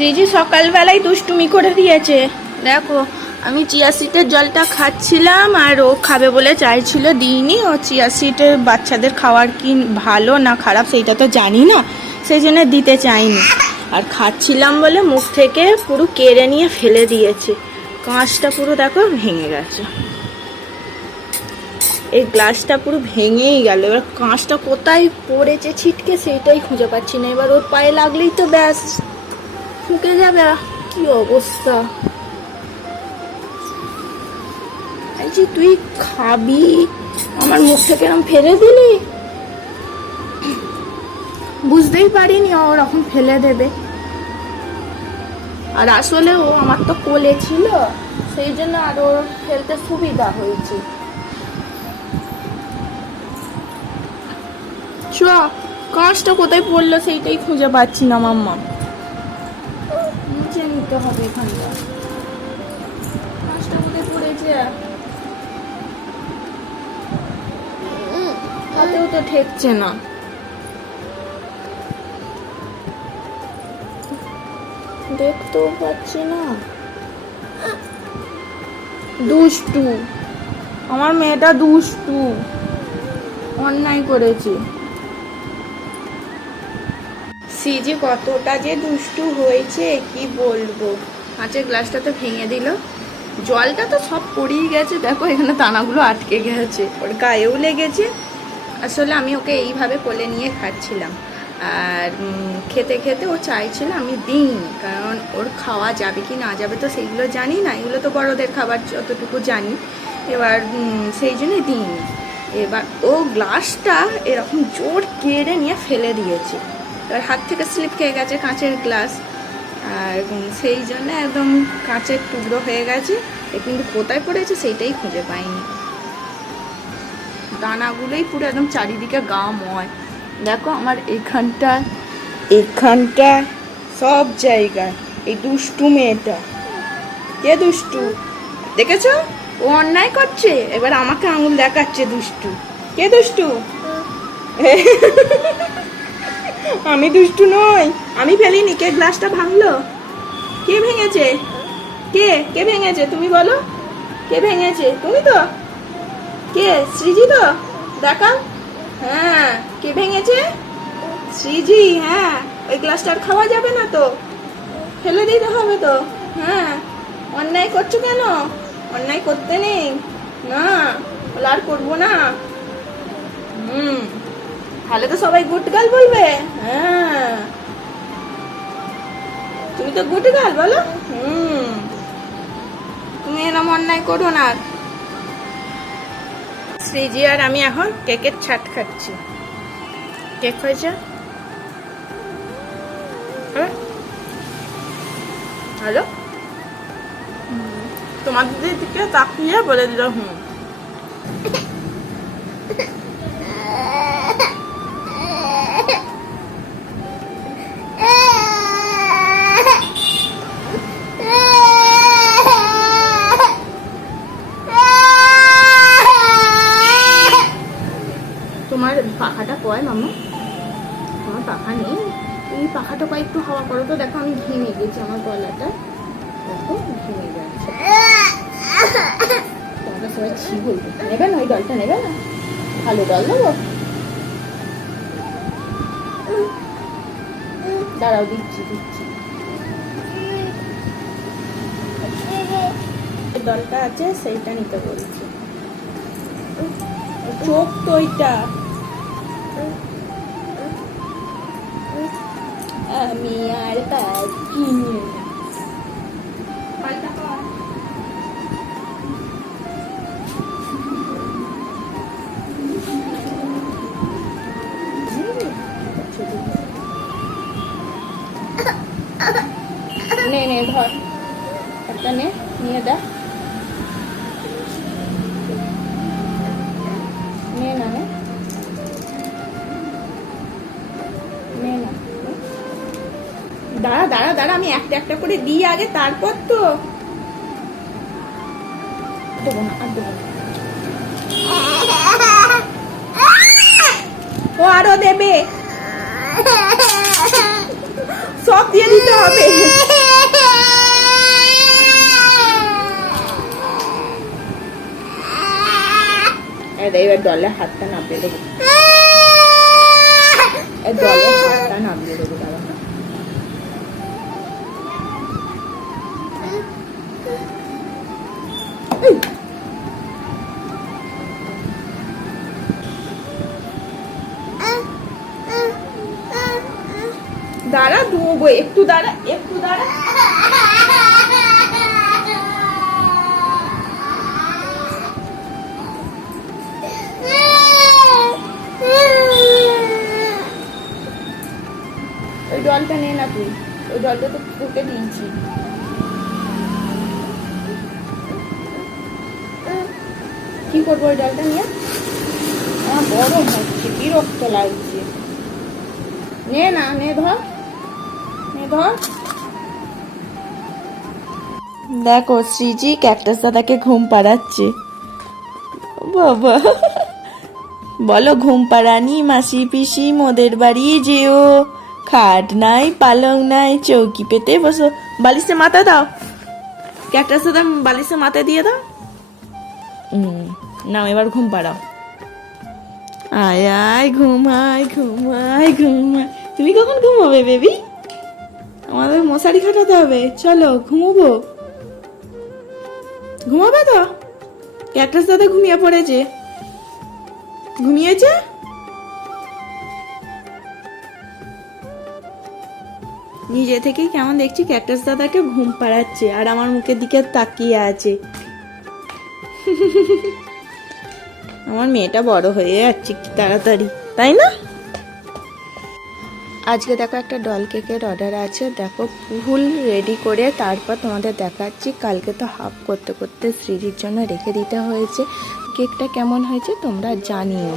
শ্রীজি সকালবেলায় দুষ্টুমি করে দিয়েছে। দেখো, আমি চিয়া সিটের জলটা খাচ্ছিলাম আর ও খাবে বলে চাইছিল, দিইনি। ও চিয়া সিটের বাচ্চাদের খাওয়ার কি ভালো না খারাপ সেইটা তো জানি না, সেই জন্য দিতে চাইনি। আর খাচ্ছিলাম বলে মুখ থেকে পুরো কেড়ে নিয়ে ফেলে দিয়েছে। কাঁচটা পুরো দেখো ভেঙে গেছে। এই গ্লাসটা পুরো ভেঙেই গেল। এবার কাঁচটা কোথায় পড়েছে ছিটকে সেইটাই খুঁজে পাচ্ছি না। এবার ওর পায়ে লাগলেই তো ব্যাস। ফুকে যাবে কি অবস্থা? বলছি তুই খাবি? আমার মুখ থেকে ফেলে দিলি? বুঝতেই পারিনি ওরকম ফেলে দেবে। আর আসলে ও আমার তো কোলে ছিল, সেই জন্য আর ওর ফেলতে সুবিধা হয়েছে। চ কাঁচটা কোথায় পড়ল সেইটাই খুঁজে পাচ্ছি না, মাম্মা। নিতে হবে এখানটা। কাঁচটা কোথায় পড়েছে। হাতেও তো ঠেকছে না। দেখতেও পাচ্ছি না। দুষ্টু। আমার মেয়েটা দুষ্টু। অন্যায় করেছে। সিজি কতটা যে দুষ্টু হয়েছে, কি বলব? কাঁচের গ্লাসটা তো ভেঙে দিল। জলটা তো সব পড়েই গেছে। দেখো, এখানে দানাগুলো আটকে গেছে। ওর গায়েও লেগেছে। আসলে আমি ওকে এইভাবে কোলে নিয়ে খাচ্ছিলাম। আর খেতে খেতে ও চাইছিল আমি দিইনি কারণ ওর খাওয়া যাবে কি না যাবে তো সেইগুলো জানি না। এগুলো তো বড়দের খাবার, যতটুকু জানি। এবার সেই জন্য দিইনি। এবার ও গ্লাসটা এরকম জোর কেড়ে নিয়ে ফেলে দিয়েছে। এবার হাত থেকে স্লিপ খেয়ে গেছে কাঁচের গ্লাস আর সেই জন্য একদম কাঁচের টুকরো হয়ে গেছে। এ কিন্তু কোথায় পড়েছে সেইটাই খুঁজে পাইনি। দানাগুলোই পুরো একদম চারিদিকে গা ময়। দেখো আমার এখানটায় এখানটায় সব জায়গায়। এই দুষ্টু মেয়েটা। কে দুষ্টু? দেখেছ? ও অন্যায় করছে। এবার আমাকে আঙুল দেখাচ্ছে দুষ্টু। কে দুষ্টু? আমি দুষ্টু নই। আমি ফেলিনি। কে গ্লাসটা ভাঙলো? কে ভেঙেছে? কে? কে ভেঙেছে? তুমি বলো। কে ভেঙেছে? তুমি তো? কে? শ্রীজি তো? দেখাও। হ্যাঁ কে ভেঙেছে? শ্রীজি হ্যাঁ। ওই গ্লাসটা আর খাওয়া যাবে না তো। ফেলে দিতে হবে তো। হ্যাঁ। অন্যায় করছ কেন? অন্যায় করতে নেই। না আর করব না। হুম। তাহলে তো সবাই গুড গার্ল বলবে। হ্যাঁ। তুমি তো গুড গার্ল, বলো। হুম। তুমি এরম অন্যায় করো না। শ্রীজি আর আমি এখন কেকের ছাট খাচ্ছি। কেক হয়েছে হ্যালো। তোমাদের দিকে তাকিয়ে বলে দিল, হুম। তোমার পাখাটা কয় মামু? আমার পাখা নেই। এই পাখাটা কয় একটু হাওয়া করো তো, দেখো আমি ঘেমে গেছি আমার গলাটা। দেখো, ঘেমে গেছে। তোমরা সবাই ছি বলবে। নেবে না, ওই না? ভালো দাঁড়াও, দিচ্ছি দিচ্ছি। দলটা আছে, সেইটা নিতে বলছি। চোখ তো ওইটা। আমি আর পাচ্ছি না। নে ধর। একটা নে নিয়ে দেখ দাঁড়া দাঁড়া দাঁড়া, আমি একটা একটা করে দিই আগে, তারপর তো। দেবো ও আরও দেবে। সব দিয়ে দিতে হবে। এবার ডলের হাতটা নামিয়ে দেবো। দলের হাত। দাঁড়া ধোবো একটু দাঁড়া একটু দাঁড়া। ওই জলটা নে না তুই, ওই জলটা তো তোকে দিয়েছি কি করব ওই জলটা নিয়ে? আমার গরম হচ্ছে, বিরক্ত লাগছে। নে না, নে ধর। নে ধর দেখো, শ্রীজি ক্যাকটাস দাদাকে ঘুম পাড়াচ্ছে। বাবা। বলো, ঘুম পাড়ানি মাসি পিসি, মোদের বাড়ি যেও। খাট নাই, পালং নাই, চৌকি পেতে বসো। বালিশে মাথা দাও। ক্যাকটাস দাদা, বালিশে মাথা দিয়ে দাও। নাও, এবার ঘুম পাড়াও। আয় আয় ঘুমায় ঘুমায় ঘুমায় তুমি কখন ঘুমাবে, বেবি? আমাদের মশারি খাটাতে হবে। চলো, ঘুমোবো। ঘুমাবে তো? ক্যাকটাস দাদা ঘুমিয়ে পড়েছে। ঘুমিয়েছে? নিজে থেকেই কেমন দেখছি ক্যাকটাস দাদাকে ঘুম পাড়াচ্ছে, আর আমার মুখের দিকে তাকিয়ে আছে। আমার মেয়েটা বড় হয়ে যাচ্ছে তাড়াতাড়ি, তাই না? আজকে দেখো একটা ডল কেকের অর্ডার আছে। দেখো ফুল রেডি করে তারপর তোমাদের দেখাচ্ছি। কালকে তো হাফ করতে করতে স্মৃতির জন্য রেখে দিতে হয়েছে। কেকটা কেমন হয়েছে তোমরা জানিও।